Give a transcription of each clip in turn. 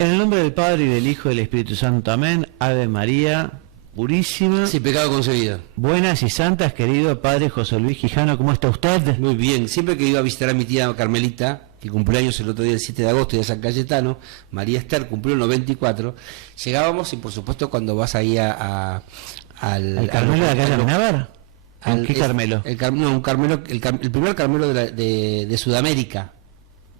En el nombre del Padre y del Hijo y del Espíritu Santo, amén. Ave María, purísima. Sin pecado concebido. Buenas y santas, querido Padre José Luis Quijano, ¿cómo está usted? Muy bien. Siempre que iba a visitar a mi tía Carmelita, que cumpleaños el otro día, el 7 de agosto, de San Cayetano, María Esther cumplió el 94, llegábamos y por supuesto cuando vas ahí al Carmelo de acá de Amenábar? ¿En qué Carmelo? El primer Carmelo de Sudamérica,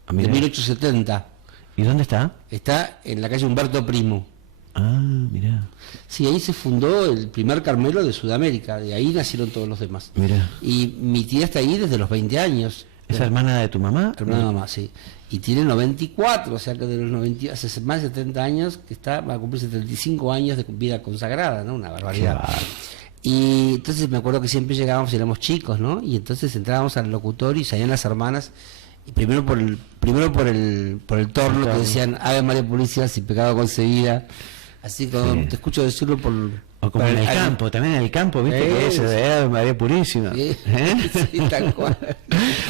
de 1870. ¿Y dónde está? Está en la calle Humberto Primo. Ah, mirá. Sí, ahí se fundó el primer Carmelo de Sudamérica, de ahí nacieron todos los demás. Mirá. Y mi tía está ahí desde los 20 años. ¿Es hermana de tu mamá? Hermana de mamá, sí. Y tiene 94, o sea que de los 90, hace más de 70 años que va a cumplir 75 años de vida consagrada, ¿no? Una barbaridad. Y entonces me acuerdo que siempre llegábamos, éramos chicos, ¿no? Y entonces entrábamos al locutorio y salían las hermanas, y primero por el torno que decían Ave María Purísima, sin pecado concebida. Así como te escucho decirlo o como en el campo, también en el campo, ¿viste? Que es de Ave María Purísima. Sí, tal cual.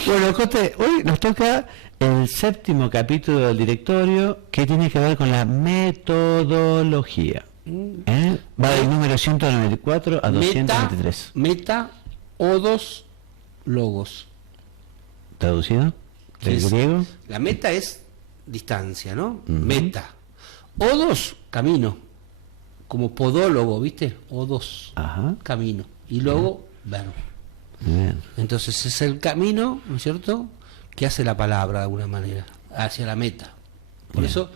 Bueno, José, hoy nos toca el 7º capítulo del directorio, que tiene que ver con la metodología. Va del número 194 a 223. Meta, odos, logos. ¿Traducido? ¿Del griego? La meta es distancia, ¿no? Meta. Odos, camino. Como podólogo, ¿viste? Odos, camino. Y luego, verbo. Bien. Entonces es el camino, ¿no es cierto?, que hace la palabra de alguna manera, hacia la meta. Por eso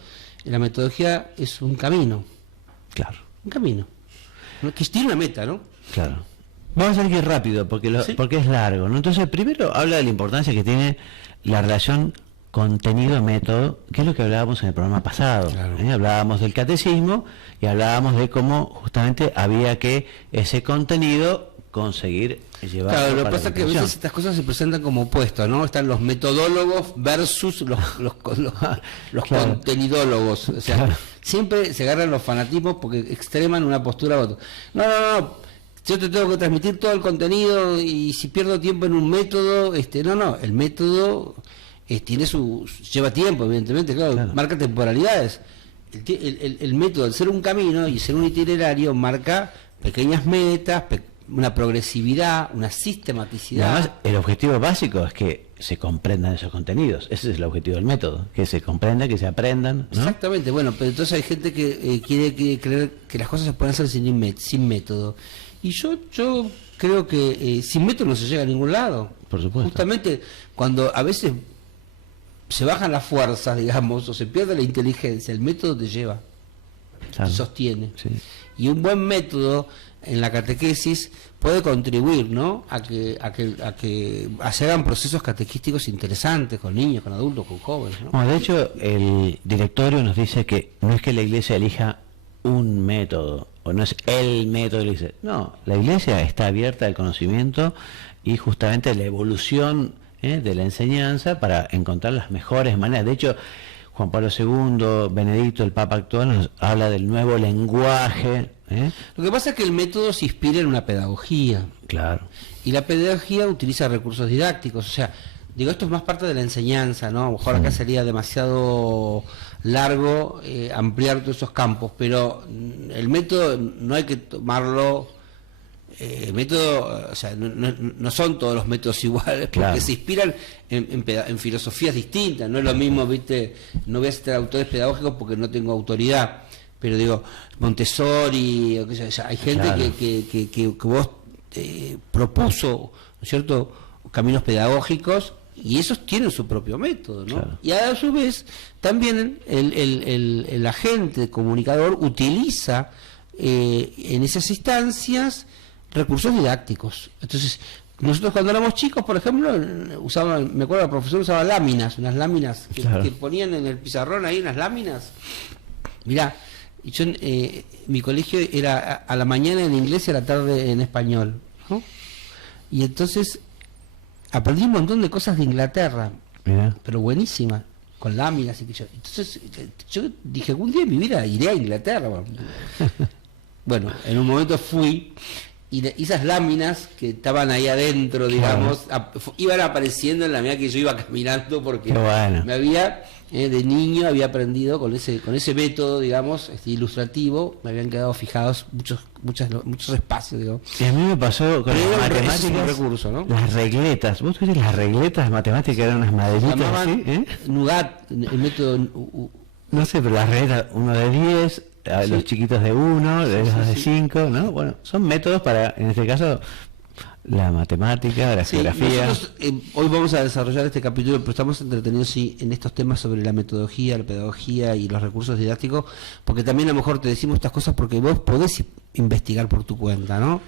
la metodología es un camino. Claro. Un camino. Que tiene una meta, ¿no? Claro. Vamos a ir rápido porque es largo, ¿no? Entonces, primero habla de la importancia que tiene la relación contenido-método, que es lo que hablábamos en el programa pasado. Claro. Hablábamos del catecismo y hablábamos de cómo justamente había que ese contenido conseguir llevarlo. Claro, lo que pasa es que a veces estas cosas se presentan como opuestas, ¿no? Están los metodólogos versus los contenidólogos. O sea, siempre se agarran los fanatismos porque extreman una postura u otra. No. Yo te tengo que transmitir todo el contenido y si pierdo tiempo en un método, el método lleva tiempo, evidentemente, claro. Marca temporalidades. El método, al ser un camino y ser un itinerario, marca pequeñas metas, una progresividad, una sistematicidad. Además, el objetivo básico es que se comprendan esos contenidos. Ese es el objetivo del método, que se comprenda, que se aprendan, ¿no? Exactamente. Bueno, pero entonces hay gente que quiere creer que las cosas se pueden hacer sin método. Y yo creo que sin método no se llega a ningún lado. Por supuesto. Justamente cuando a veces se bajan las fuerzas, digamos, o se pierde la inteligencia, el método te lleva, te sostiene. Sí. Y un buen método en la catequesis puede contribuir, ¿no?, a que se hagan procesos catequísticos interesantes con niños, con adultos, con jóvenes, ¿no? Bueno, de hecho, el directorio nos dice que no es que la Iglesia elija un método, o no es el método de la Iglesia. No, la Iglesia está abierta al conocimiento y justamente la evolución de la enseñanza para encontrar las mejores maneras. De hecho, Juan Pablo II, Benedicto, el Papa actual, nos habla del nuevo lenguaje. Lo que pasa es que el método se inspira en una pedagogía. Claro. Y la pedagogía utiliza recursos didácticos. O sea, digo, esto es más parte de la enseñanza, ¿no? A lo mejor acá sería demasiado largo ampliar todos esos campos, pero el método no hay que tomarlo... método, o sea, no son todos los métodos iguales, porque se inspiran en filosofías distintas. No es lo mismo, ¿viste? No voy a citar autores pedagógicos porque no tengo autoridad, pero digo, Montessori, o sea, hay gente que vos propuso, ¿no es cierto?, caminos pedagógicos, y esos tienen su propio método, ¿no? Claro. Y a su vez también el agente comunicador utiliza en esas instancias recursos didácticos. Entonces, nosotros cuando éramos chicos, por ejemplo, me acuerdo, el profesor usaba láminas, unas láminas que ponían en el pizarrón ahí, unas láminas. Mirá, yo mi colegio era a la mañana en inglés y a la tarde en español, ¿no? Y entonces aprendí un montón de cosas de Inglaterra, pero buenísimas, con láminas y que yo. Entonces yo dije, algún día en mi vida iré a Inglaterra. Bueno, en un momento fui y esas láminas que estaban ahí adentro, digamos, iban apareciendo en la medida que yo iba caminando, porque me había, de niño había aprendido con ese método, digamos, ilustrativo, me habían quedado fijados muchos espacios, digamos. Y a mí me pasó con las matemáticas, recurso, ¿no? las regletas. ¿Vos tuviste las regletas de matemáticas? Eran unas maderitas así, Nougat, el método... No sé, pero las regletas, uno de 10... Sí. Los chiquitos de 1, los de 5, ¿no? Bueno, son métodos para, en este caso, la matemática, la geografía. Nosotros, hoy vamos a desarrollar este capítulo, pero estamos entretenidos en estos temas sobre la metodología, la pedagogía y los recursos didácticos, porque también a lo mejor te decimos estas cosas porque vos podés investigar por tu cuenta, ¿no?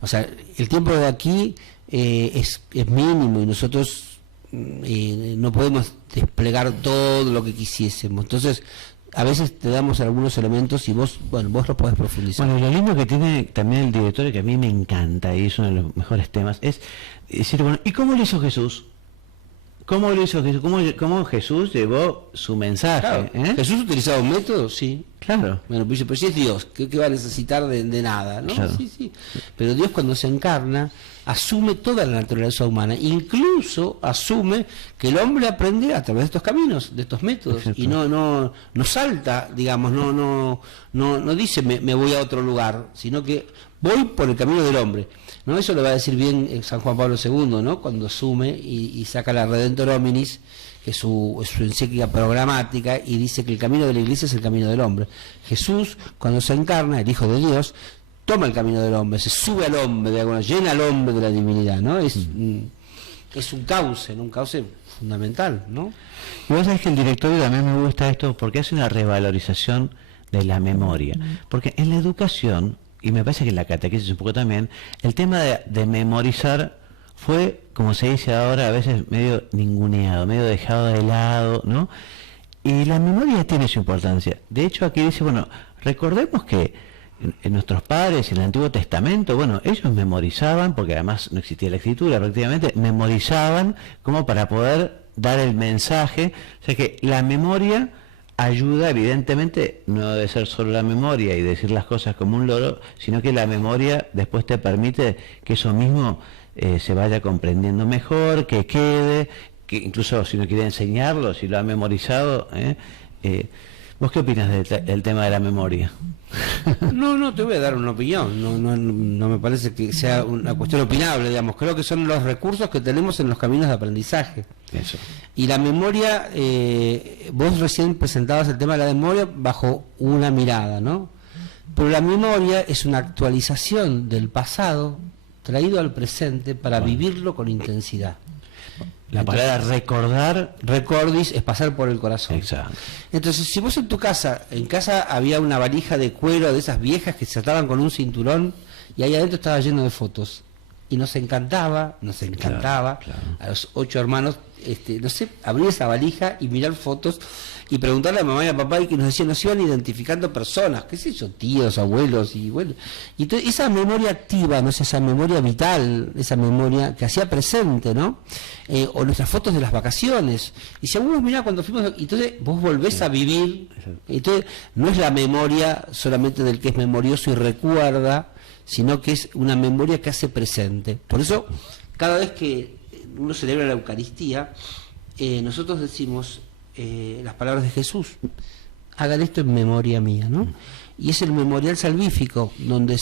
O sea, el tiempo de aquí es mínimo y nosotros no podemos desplegar todo lo que quisiésemos. Entonces, a veces te damos algunos elementos y vos los podés profundizar. Bueno, lo lindo que tiene también el directorio, que a mí me encanta y es uno de los mejores temas, es decir, bueno, ¿y cómo lo hizo Jesús? ¿Cómo lo hizo Jesús? ¿Cómo Jesús llevó su mensaje? Claro. ¿Jesús utilizaba un método? Sí. Claro. Bueno, pero si es Dios, ¿qué va a necesitar de nada? ¿No? Claro. Sí. Pero Dios, cuando se encarna, asume toda la naturaleza humana, incluso asume que el hombre aprende a través de estos caminos, de estos métodos, y no salta, digamos, no dice me voy a otro lugar, sino que voy por el camino del hombre. ¿No? Eso lo va a decir bien San Juan Pablo II, ¿no? Cuando asume y saca la Redentor Hominis, que es su encíclica programática, y dice que el camino de la Iglesia es el camino del hombre. Jesús, cuando se encarna, el Hijo de Dios, toma el camino del hombre, se sube al hombre, llena al hombre de la divinidad, ¿no? Es un cauce, ¿no? Un cauce fundamental, ¿no? Y vos sabés que el directorio también me gusta esto porque hace una revalorización de la memoria. Porque en la educación, y me parece que en la catequesis un poco también, el tema de memorizar fue, como se dice ahora, a veces medio ninguneado, medio dejado de lado, ¿no? Y la memoria tiene su importancia. De hecho, aquí dice, bueno, recordemos que en nuestros padres, en el Antiguo Testamento, bueno, ellos memorizaban, porque además no existía la escritura prácticamente, memorizaban como para poder dar el mensaje. O sea que la memoria ayuda, evidentemente, no debe ser solo la memoria y decir las cosas como un loro, sino que la memoria después te permite que eso mismo se vaya comprendiendo mejor, que quede, que incluso si no quiere enseñarlo, si lo ha memorizado. ¿Vos qué opinas del tema de la memoria? No, te voy a dar una opinión, no me parece que sea una cuestión opinable, digamos, creo que son los recursos que tenemos en los caminos de aprendizaje. Eso. Y la memoria, vos recién presentabas el tema de la memoria bajo una mirada, ¿no? Pero la memoria es una actualización del pasado traído al presente para vivirlo con intensidad. La palabra recordis es pasar por el corazón. Exacto. Entonces, si vos en casa había una valija de cuero de esas viejas que se ataban con un cinturón y ahí adentro estaba lleno de fotos. Y nos encantaba, claro. A los 8 hermanos, abrir esa valija y mirar fotos y preguntarle a mamá y a papá, y que nos decían, nos iban identificando personas, qué sé yo, tíos, abuelos, y bueno. Y entonces esa memoria activa, no sé, esa memoria vital, esa memoria que hacía presente, ¿no? O nuestras fotos de las vacaciones. Y si vos mirá cuando fuimos, entonces vos volvés a vivir. Entonces no es la memoria solamente del que es memorioso y recuerda, sino que es una memoria que hace presente. Por eso, cada vez que uno celebra la Eucaristía, nosotros decimos las palabras de Jesús: hagan esto en memoria mía, ¿no? Y es el memorial salvífico, donde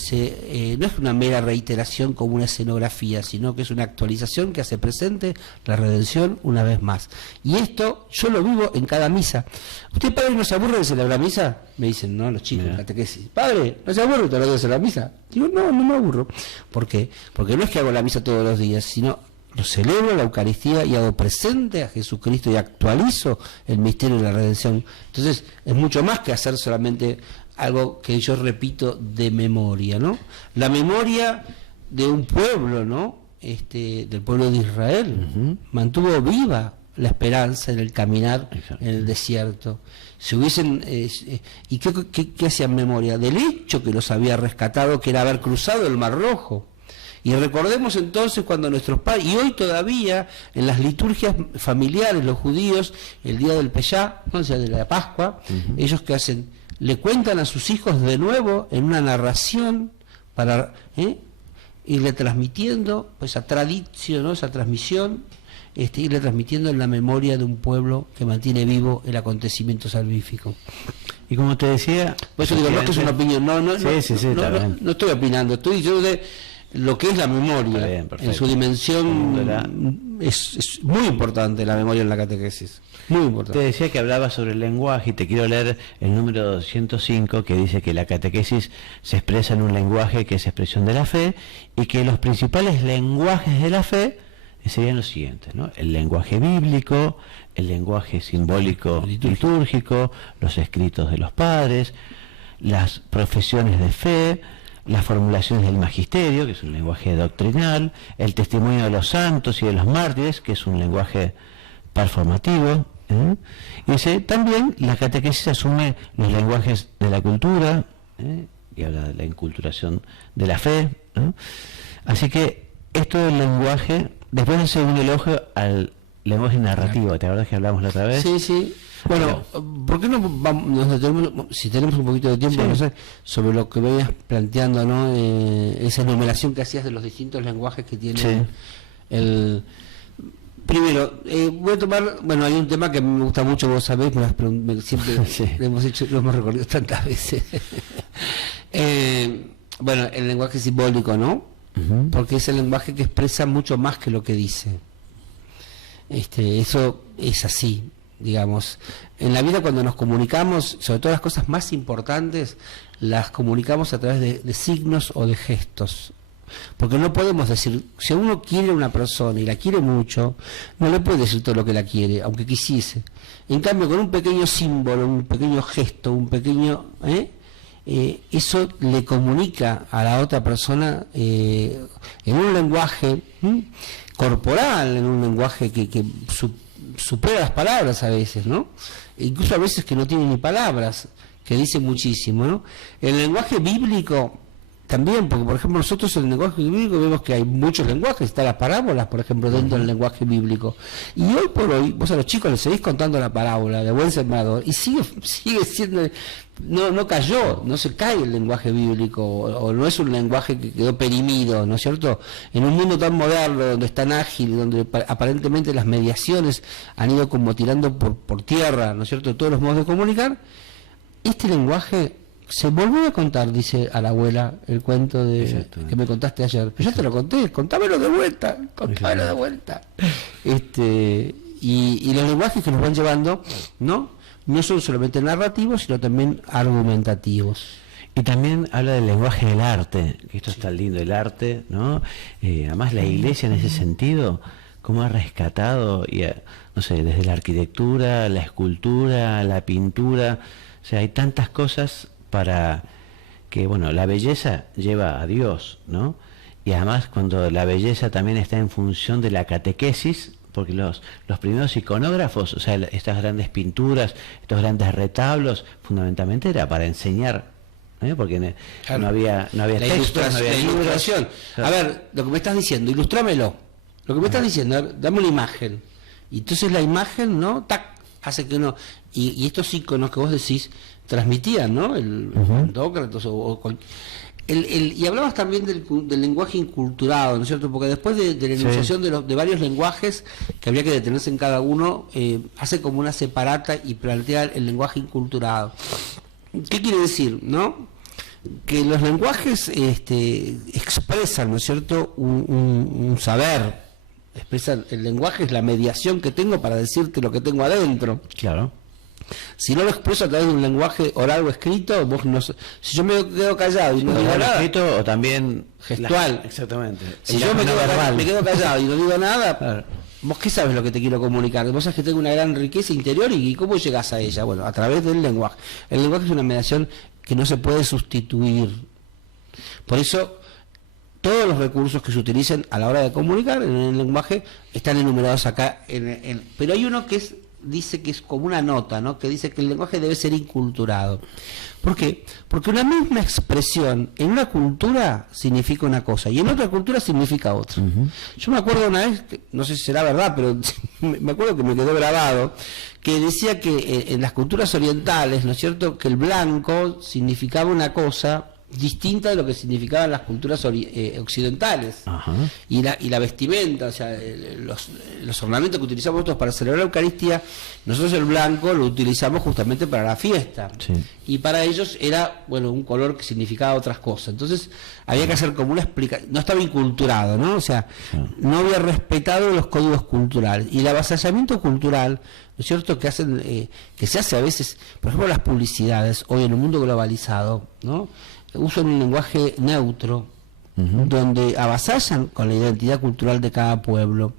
no es una mera reiteración como una escenografía, sino que es una actualización que hace presente la redención una vez más. Y esto yo lo vivo en cada misa. ¿Usted, padre, no se aburre de celebrar misa? Me dicen, no, los chicos, catequesis. Padre, ¿no se aburre todos los días de celebrar misa? Digo, no me aburro. ¿Por qué? Porque no es que hago la misa todos los días, sino lo celebro, la Eucaristía, y hago presente a Jesucristo y actualizo el misterio de la redención. Entonces, es mucho más que hacer solamente algo que yo repito de memoria, ¿no? La memoria de un pueblo, ¿no? Del pueblo de Israel, mantuvo viva la esperanza en el caminar en el desierto. Si hubiesen ¿y qué hacían memoria? Del hecho que los había rescatado, que era haber cruzado el Mar Rojo. Y recordemos entonces cuando nuestros padres, y hoy todavía en las liturgias familiares, los judíos, el día del Peyá, ¿no? O sea, de la Pascua, ellos que hacen, le cuentan a sus hijos de nuevo en una narración para irle transmitiendo esa tradición, ¿no? Esa transmisión, irle transmitiendo en la memoria de un pueblo que mantiene vivo el acontecimiento salvífico. Y como te decía, por eso digo, no, esto es una opinión, no estoy opinando, estoy diciendo de lo que es la memoria, bien, en su dimensión. Es muy importante la memoria en la catequesis, muy importante. Te decía que hablaba sobre el lenguaje y te quiero leer el número 205, que dice que la catequesis se expresa en un lenguaje que es expresión de la fe, y que los principales lenguajes de la fe serían los siguientes, ¿no? El lenguaje bíblico, el lenguaje simbólico litúrgico, los escritos de los padres, las profesiones de fe, las formulaciones del magisterio, que es un lenguaje doctrinal, el testimonio de los santos y de los mártires, que es un lenguaje performativo, y dice, también la catequesis asume los lenguajes de la cultura, y habla de la inculturación de la fe, ¿no? Así que esto del lenguaje, después hace un elogio al lenguaje narrativo. ¿Te acuerdas que hablamos la otra vez? Sí, sí. Bueno, ¿por qué no nos detenemos, si tenemos un poquito de tiempo, no sé, sobre lo que venías planteando, ¿no? Esa enumeración que hacías de los distintos lenguajes que tiene el... Primero, voy a tomar, bueno, hay un tema que me gusta mucho, vos sabés, siempre lo hemos recorrido tantas veces. Bueno, el lenguaje simbólico, ¿no? Porque es el lenguaje que expresa mucho más que lo que dice. Eso es así, digamos. En la vida, cuando nos comunicamos, sobre todo las cosas más importantes, las comunicamos a través de signos o de gestos. Porque no podemos decir, si uno quiere a una persona y la quiere mucho, no le puede decir todo lo que la quiere, aunque quisiese. En cambio, con un pequeño símbolo, un pequeño gesto, un pequeño... eso le comunica a la otra persona en un lenguaje corporal, en un lenguaje que supera las palabras a veces, ¿no? Incluso a veces que no tiene ni palabras, que dice muchísimo, ¿no? El lenguaje bíblico también, porque por ejemplo nosotros en el lenguaje bíblico vemos que hay muchos lenguajes, están las parábolas, por ejemplo, dentro del lenguaje bíblico. Y hoy por hoy, vos a los chicos les seguís contando la parábola de buen sembrador, y sigue siendo, no cayó, no se cae el lenguaje bíblico, o no es un lenguaje que quedó perimido, ¿no es cierto? En un mundo tan moderno, donde es tan ágil, donde aparentemente las mediaciones han ido como tirando por tierra, ¿no es cierto?, todos los modos de comunicar, este lenguaje se volvió a contar, dice a la abuela, el cuento que me contaste ayer. Pero yo te lo conté, contámelo de vuelta, de vuelta. Y los lenguajes que nos van llevando, ¿no son solamente narrativos, sino también argumentativos. Y también habla del lenguaje del arte, que esto es tan lindo, el arte, ¿no? Además la Iglesia en ese sentido, cómo ha rescatado, no sé, desde la arquitectura, la escultura, la pintura, o sea, hay tantas cosas para que, bueno, la belleza lleva a Dios, ¿no? Y además cuando la belleza también está en función de la catequesis, porque los primeros iconógrafos, o sea, estas grandes pinturas, estos grandes retablos, fundamentalmente era para enseñar, porque claro, no había textos, no había ilustración. Claro. A ver, lo que me estás diciendo, ilustrámelo. Lo que me estás diciendo, dame una imagen. Y entonces la imagen, ¿no? Tac, hace que uno... Y estos iconos que vos decís transmitían, ¿no? El Pantócrates y hablabas también del lenguaje inculturado, ¿no es cierto? Porque después de la enunciación de varios lenguajes que habría que detenerse en cada uno, hace como una separata y plantea el lenguaje inculturado. ¿Qué quiere decir, no? Que los lenguajes expresan, ¿no es cierto?, un saber. Expresan, el lenguaje es la mediación que tengo para decirte lo que tengo adentro. Claro. Si no lo expreso a través de un lenguaje oral o escrito, vos no... Si yo me quedo callado y no digo nada... escrito o también... gestual. Exactamente. Si yo me quedo callado y no digo nada, claro, vos qué sabes lo que te quiero comunicar. Vos sabés que tengo una gran riqueza interior y ¿cómo llegás a ella? Bueno, a través del lenguaje. El lenguaje es una mediación que no se puede sustituir. Por eso... todos los recursos que se utilicen a la hora de comunicar en el lenguaje están enumerados acá. Pero hay uno que dice que es como una nota, ¿no? Que dice que el lenguaje debe ser inculturado. ¿Por qué? Porque una misma expresión en una cultura significa una cosa y en otra cultura significa otra. Yo me acuerdo una vez, no sé si será verdad, pero me acuerdo que me quedó grabado, que decía que en las culturas orientales, ¿no es cierto?, que el blanco significaba una cosa, distinta de lo que significaban las culturas occidentales. Ajá. Y la vestimenta, o sea, los ornamentos que utilizamos nosotros para celebrar la Eucaristía, nosotros el blanco lo utilizamos justamente para la fiesta. Sí. Y para ellos era, bueno, un color que significaba otras cosas. Entonces había que hacer como una explicación, no estaba inculturado, ¿no? O sea, no había respetado los códigos culturales. Y el avasallamiento cultural, ¿no es cierto?, que se hace a veces, por ejemplo, las publicidades, hoy en un mundo globalizado, ¿no?, usan un lenguaje neutro, donde avasallan con la identidad cultural de cada pueblo.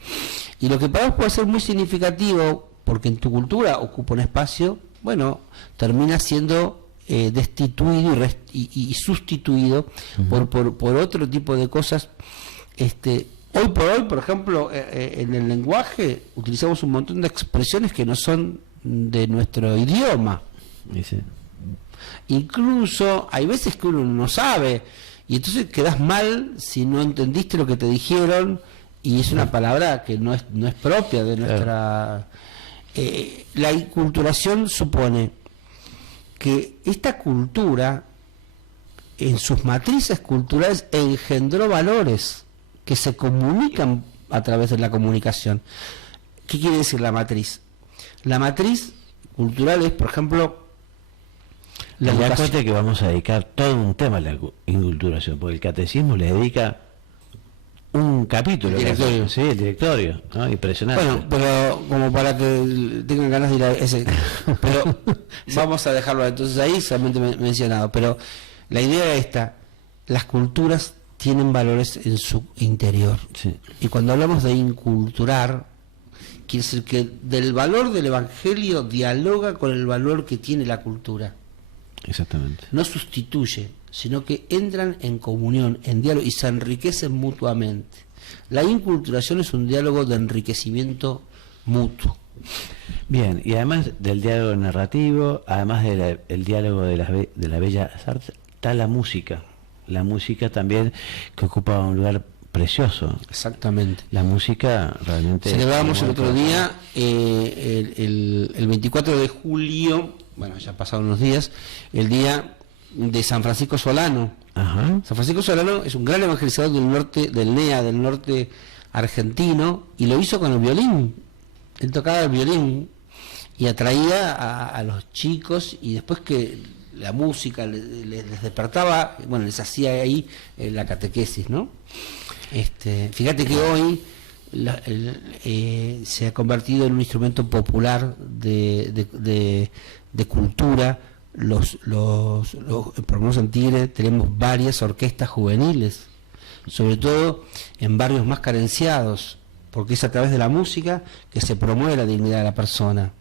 Y lo que para vos puede ser muy significativo, porque en tu cultura ocupa un espacio, bueno, termina siendo destituido y sustituido por otro tipo de cosas. Hoy por hoy, por ejemplo, en el lenguaje utilizamos un montón de expresiones que no son de nuestro idioma. Sí. Incluso hay veces que uno no sabe y entonces quedas mal si no entendiste lo que te dijeron y es una palabra que no es propia de nuestra... la inculturación supone que esta cultura en sus matrices culturales engendró valores que se comunican a través de la comunicación. ¿Qué quiere decir la matriz? La matriz cultural es, por ejemplo, la cuenta que vamos a dedicar todo un tema a la inculturación, porque el catecismo le dedica un capítulo. El directorio. Sí, el directorio, ¿no? Impresionante. Bueno, pero como para que tengan ganas de ir a ese... Pero vamos a dejarlo entonces ahí, solamente mencionado. Pero la idea es esta, las culturas tienen valores en su interior. Sí. Y cuando hablamos de inculturar, quiere decir que del valor del Evangelio dialoga con el valor que tiene la cultura. Exactamente. No sustituye, sino que entran en comunión, en diálogo y se enriquecen mutuamente. La inculturación es un diálogo de enriquecimiento mutuo. Bien, y además del diálogo narrativo, además del diálogo de la bella artes, está la música. La música también que ocupa un lugar precioso. Exactamente. La música realmente... Celebrábamos el otro día, el 24 de julio, bueno, ya pasaron unos días, el día de San Francisco Solano. Ajá. San Francisco Solano es un gran evangelizador del norte, del NEA, del norte argentino, y lo hizo con el violín. Él tocaba el violín y atraía a los chicos, y después que la música les despertaba, bueno, les hacía ahí la catequesis, ¿no? Fíjate que hoy se ha convertido en un instrumento popular de cultura. Por lo menos en Tigre tenemos varias orquestas juveniles, sobre todo en barrios más carenciados, porque es a través de la música que se promueve la dignidad de la persona.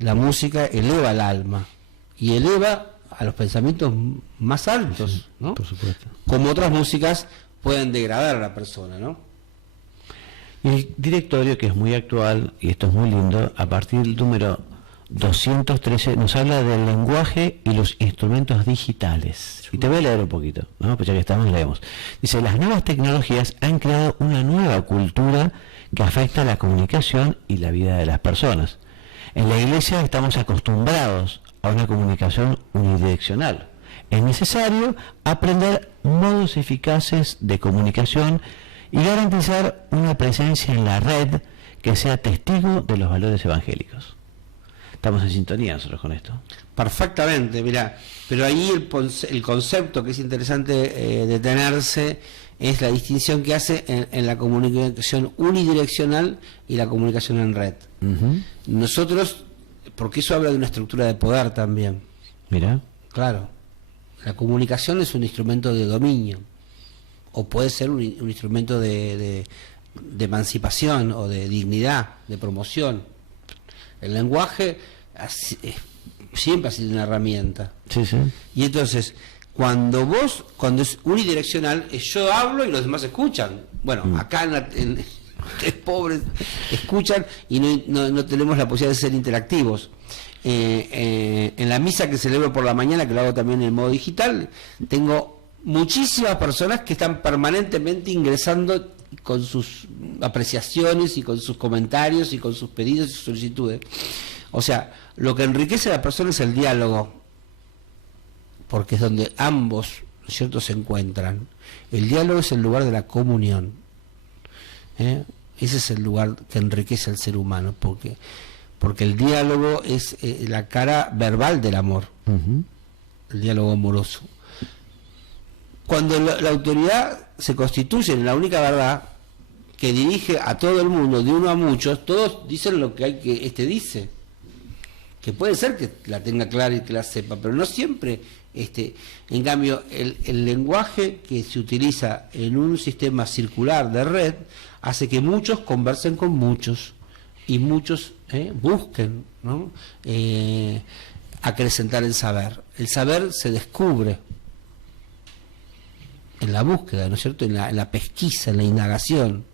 La música eleva el alma y eleva a los pensamientos más altos, ¿no? Por supuesto. Como otras músicas pueden degradar a la persona, ¿no? Y el directorio, que es muy actual, y esto es muy lindo, a partir del número 213 nos habla del lenguaje y los instrumentos digitales. Y te voy a leer un poquito, ¿no? Pues ya que estamos, leemos. Dice, las nuevas tecnologías han creado una nueva cultura que afecta a la comunicación y la vida de las personas. En la Iglesia estamos acostumbrados a una comunicación unidireccional. Es necesario aprender modos eficaces de comunicación y garantizar una presencia en la red que sea testigo de los valores evangélicos. Estamos en sintonía nosotros con esto. Perfectamente, mira, pero ahí el concepto que es interesante detenerse es la distinción que hace en la comunicación unidireccional y la comunicación en red. Nosotros, porque eso habla de una estructura de poder también. Mira. Claro, la comunicación es un instrumento de dominio, o puede ser un instrumento de emancipación o de dignidad, de promoción. El lenguaje siempre ha sido una herramienta. Sí, sí. Y entonces, cuando es unidireccional, yo hablo y los demás escuchan. Bueno, acá es pobres escuchan y no tenemos la posibilidad de ser interactivos. En la misa que celebro por la mañana, que lo hago también en modo digital, tengo muchísimas personas que están permanentemente ingresando con sus apreciaciones y con sus comentarios y con sus pedidos y sus solicitudes. O sea, lo que enriquece a la persona es el diálogo, porque es donde ambos ¿no es cierto?, se encuentran. El diálogo es el lugar de la comunión. Ese es el lugar que enriquece al ser humano, porque el diálogo es la cara verbal del amor, el diálogo amoroso. Cuando la autoridad se constituye en la única verdad que dirige a todo el mundo, de uno a muchos, todos dicen lo que hay que dice, que puede ser que la tenga clara y que la sepa, pero no siempre. En cambio, el lenguaje que se utiliza en un sistema circular de red hace que muchos conversen con muchos y muchos busquen, ¿no?, acrecentar el saber. El saber se descubre en la búsqueda, ¿no es cierto?, en la pesquisa, en la indagación.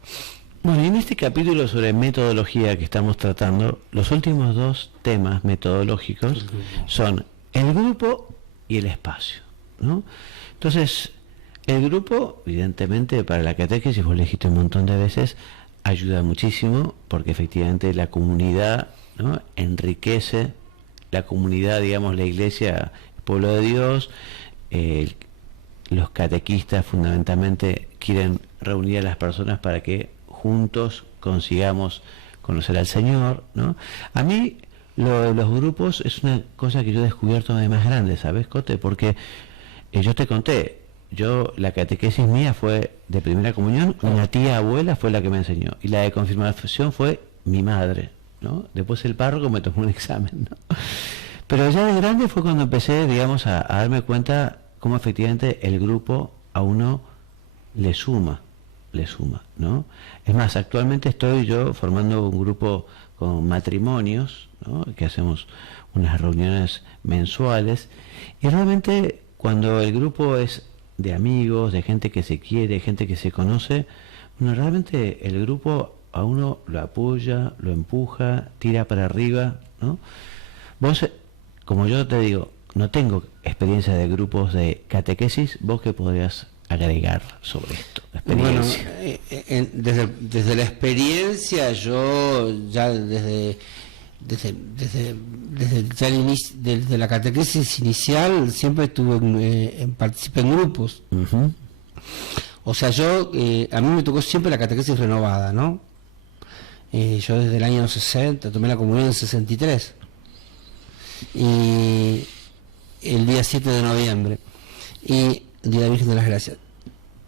Bueno, y en este capítulo sobre metodología que estamos tratando, los últimos dos temas metodológicos son el grupo y el espacio, ¿no? Entonces, el grupo, evidentemente, para la catequesis, vos lo dijiste un montón de veces, ayuda muchísimo, porque efectivamente la comunidad, ¿no?, enriquece la comunidad, digamos, la iglesia, el pueblo de Dios. Los catequistas fundamentalmente quieren reunir a las personas para que juntos consigamos conocer al Señor, ¿no? A mí lo de los grupos es una cosa que yo he descubierto de más grande, ¿sabes, Cote? Porque yo te conté, la catequesis mía fue de primera comunión, una tía abuela fue la que me enseñó, y la de confirmación fue mi madre, ¿no? Después el párroco me tomó un examen, ¿no? Pero ya de grande fue cuando empecé, digamos, a darme cuenta cómo efectivamente el grupo a uno le suma, ¿no? Es más, actualmente estoy yo formando un grupo con matrimonios, ¿no?, que hacemos unas reuniones mensuales, y realmente cuando el grupo es de amigos, de gente que se quiere, gente que se conoce, bueno, realmente el grupo a uno lo apoya, lo empuja, tira para arriba, ¿no? Vos, como yo te digo, no tengo experiencia de grupos de catequesis, ¿vos qué podrías agregar sobre esto? Experiencia. Bueno, desde la experiencia, yo ya desde la catequesis inicial siempre participé en grupos. O sea, a mí me tocó siempre la catequesis renovada, ¿no? Yo desde el año 60 tomé la comunión en 63 y el día 7 de noviembre, y el Día de la Virgen de las Gracias,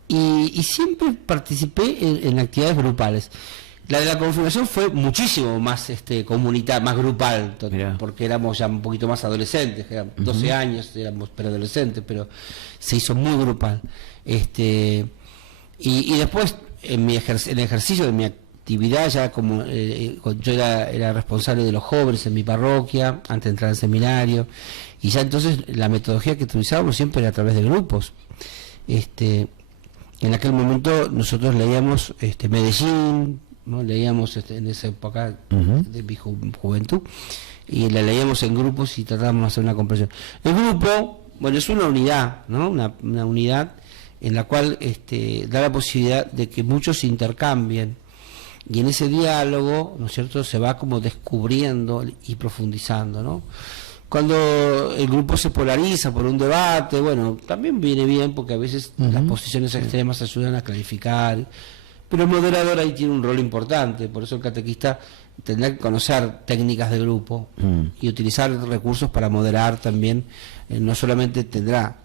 y siempre participé en actividades grupales. La de la confirmación fue muchísimo más comunitaria, más grupal, porque éramos ya un poquito más adolescentes, eran 12 años, éramos preadolescentes, pero se hizo muy grupal. Y después, en el ejercicio de mi actividad, ya como yo era responsable de los jóvenes en mi parroquia, antes de entrar al seminario, y ya entonces la metodología que utilizábamos siempre era a través de grupos. En aquel momento nosotros leíamos Medellín, ¿no? Leíamos en esa época de mi juventud, y la leíamos en grupos y tratábamos de hacer una comprensión. El grupo, bueno, es una unidad, ¿no? Una unidad en la cual da la posibilidad de que muchos intercambien, y en ese diálogo, ¿no es cierto?, se va como descubriendo y profundizando, ¿no? Cuando el grupo se polariza por un debate, bueno, también viene bien, porque a veces las posiciones extremas ayudan a clarificar, pero el moderador ahí tiene un rol importante. Por eso el catequista tendrá que conocer técnicas de grupo y utilizar recursos para moderar también. No solamente tendrá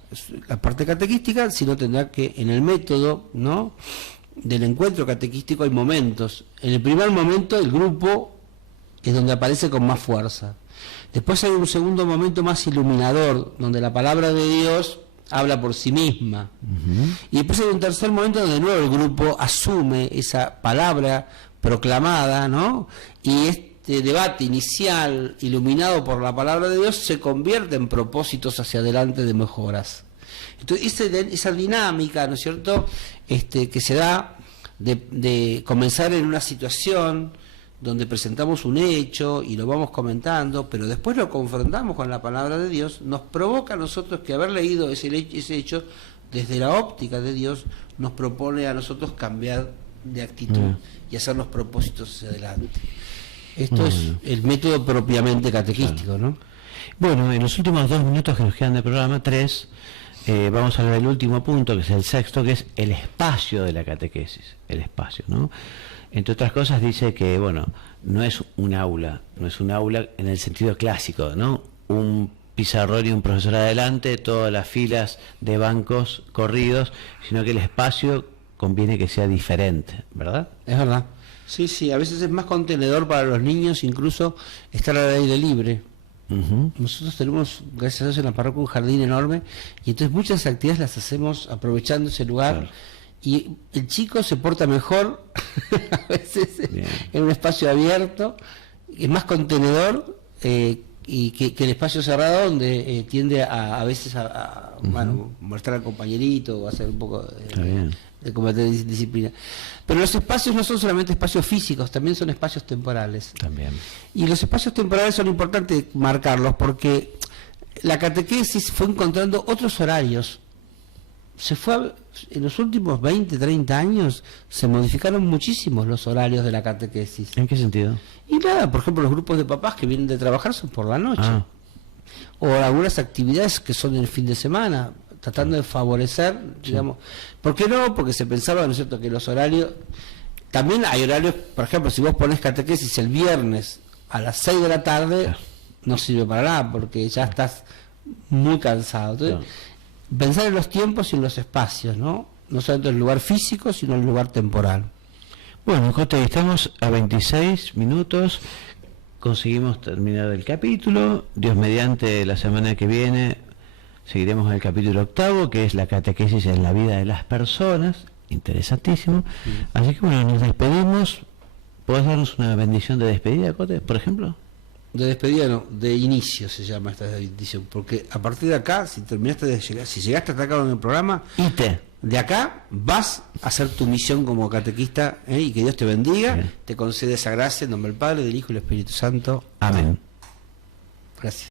la parte catequística, sino tendrá que, en el método, ¿no?, del encuentro catequístico, hay momentos. En el primer momento el grupo es donde aparece con más fuerza. Después hay un segundo momento más iluminador, donde la palabra de Dios habla por sí misma. Y después hay un tercer momento donde de nuevo el grupo asume esa palabra proclamada, ¿no? Y este debate inicial, iluminado por la palabra de Dios, se convierte en propósitos hacia adelante de mejoras. Entonces, esa dinámica, ¿no es cierto?, que se da de comenzar en una situación donde presentamos un hecho y lo vamos comentando, pero después lo confrontamos con la palabra de Dios, nos provoca a nosotros que haber leído ese hecho desde la óptica de Dios nos propone a nosotros cambiar de actitud y hacer los propósitos hacia adelante. Esto es el método propiamente catequístico, ¿no? Bueno, en los últimos 2 minutos que nos quedan de programa, 3, vamos a hablar del último punto, que es el sexto, que es el espacio de la catequesis, el espacio, ¿no? Entre otras cosas dice que, bueno, no es un aula en el sentido clásico, ¿no? Un pizarrón y un profesor adelante, todas las filas de bancos corridos, sino que el espacio conviene que sea diferente, ¿verdad? Es verdad. Sí, sí, a veces es más contenedor para los niños incluso estar al aire libre. Nosotros tenemos, gracias a Dios, en la parroquia un jardín enorme y entonces muchas actividades las hacemos aprovechando ese lugar. Claro. Y el chico se porta mejor a veces en un espacio abierto, es más contenedor y que el espacio cerrado donde tiende a veces bueno, mostrar al compañerito o hacer un poco de combatir disciplina. Pero los espacios no son solamente espacios físicos, también son espacios temporales. También. Y los espacios temporales son importantes marcarlos porque la catequesis fue encontrando otros horarios. En los últimos 20, 30 años se modificaron muchísimo los horarios de la catequesis. ¿En qué sentido? Y nada, por ejemplo, los grupos de papás que vienen de trabajar son por la noche. O algunas actividades que son el fin de semana, tratando de favorecer, digamos. ¿Por qué no? Porque se pensaba, ¿no es cierto?, que los horarios... También hay horarios, por ejemplo, si vos ponés catequesis el viernes a las 6 de la tarde, no sirve para nada, porque ya estás muy cansado. Entonces, pensar en los tiempos y en los espacios, ¿no? No solamente en el lugar físico, sino en el lugar temporal. Bueno, Cote, estamos a 26 minutos, conseguimos terminar el capítulo. Dios mediante, la semana que viene seguiremos el capítulo 8, que es la catequesis en la vida de las personas. Interesantísimo. Así que bueno, nos despedimos. ¿Podés darnos una bendición de despedida, Cote, por ejemplo? De despedida no, de inicio se llama esta bendición, porque a partir de acá, si llegaste hasta acá en el programa, de acá vas a hacer tu misión como catequista, y que Dios te bendiga, te concede esa gracia en nombre del Padre, del Hijo y del Espíritu Santo. Amén. Gracias.